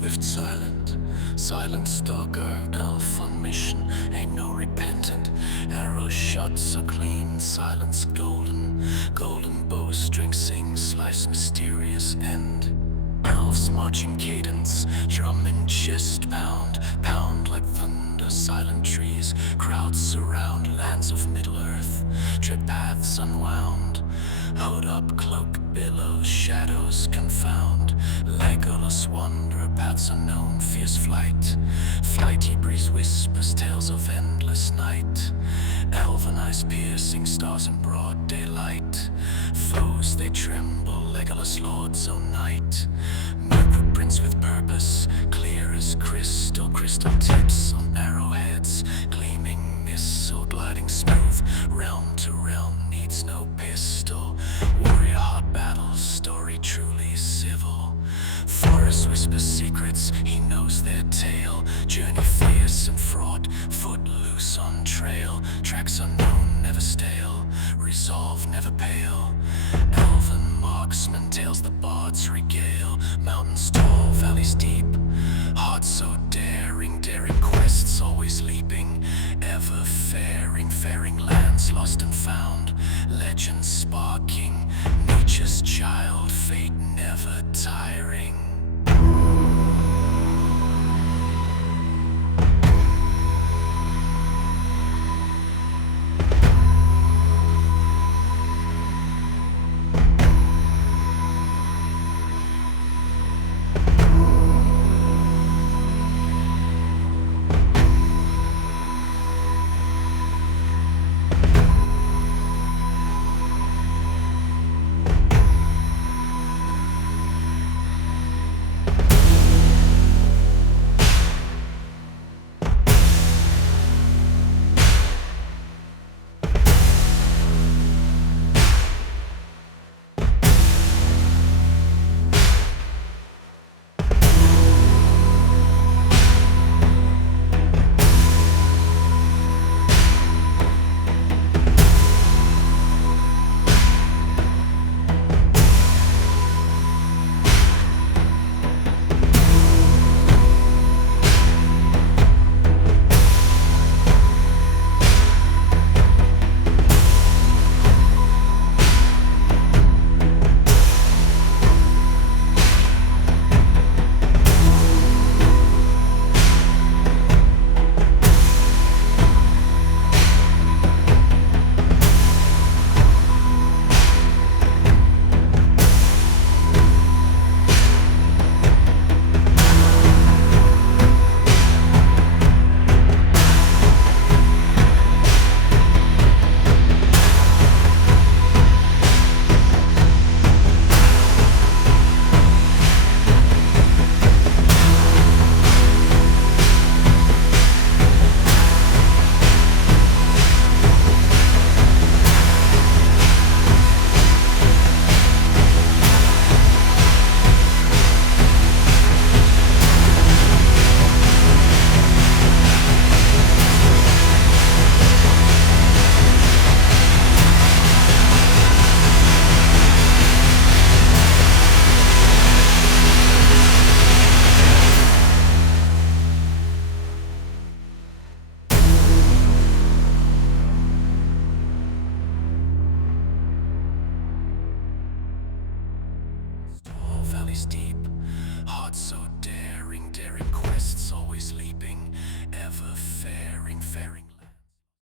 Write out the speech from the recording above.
swift silent stalker, elf on mission, ain't no repentant. Arrow shots are clean, silence golden bowstring sings life's mysterious end. Elves marching cadence, drum and chest pound like thunder, silent trees, crowds surround, lands of Middle-earth, tread paths unwound. Hood up, cloak-billowed, shadows confound. Legolas wander, paths unknown, fierce flight. Flighty breeze whispers tales of endless night. Elven eyes piercing stars in broad daylight. Foes they tremble, Legolas lord's own night. Mirkwood prints with purpose, clear as crystal tips on arrowheads, gleaming missile gliding smooth, realm to realm needs no pistol. Warrior hot battles, story truly civil. Forest whispers secrets, he knows their tale. Journey fierce and fraught, foot loose on trail. Tracks unknown, never stale, resolve never pale. Elven marksman tales the bards regale. Mountains tall, valleys deep, hearts so daring quests always leaping. Ever faring lands lost and found. Legends sparking, nature's child, fate never tiring. Valleys deep, hearts so daring quests always leaping, ever faring